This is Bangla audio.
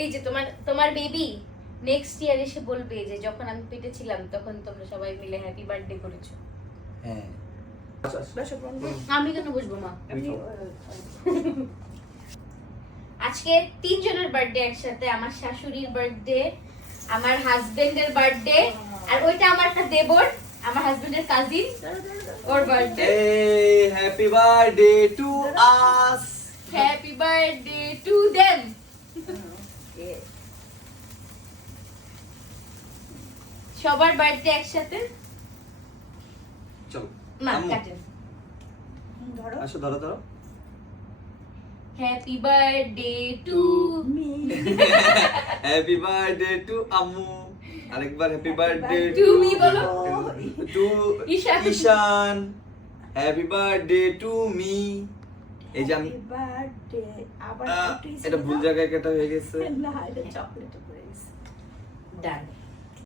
এই যে তোমার বেবি নেক্সট ইয়ার এসে বলবে যে যখন আমি পেটে ছিলাম তখন তোমরা সবাই মিলে হ্যাপি বার্থডে করেছো। হ্যাঁ আমি কেন বুঝবো মা? আজকে তিনজনের বার্থডে একসাথে, আমার শাশুড়ির বার্থডে, আমার হাজবেন্ডের বার্থডে, আর ওইটা আমার একটা দেবর, আমার হাজবেন্ডের কাজিন, ওর বার্থডে। এই happy birthday to us, happy birthday to them. সবার বার্থডে একসাথে। চলো মা আম্মু, কাটেন। ধরো আসো ধরো ধরো। Happy birthday to me happy birthday to আম্মু, আরেকবার হ্যাপি বার্থডে To me বলো। To Ishan. Ishan, happy birthday to me. এই যে আমি বার্থডে আবার একটু এটা ভুল জায়গায় কেটে হয়ে গেছে। না এটা চকলেট পড়ে গেছে। ডান।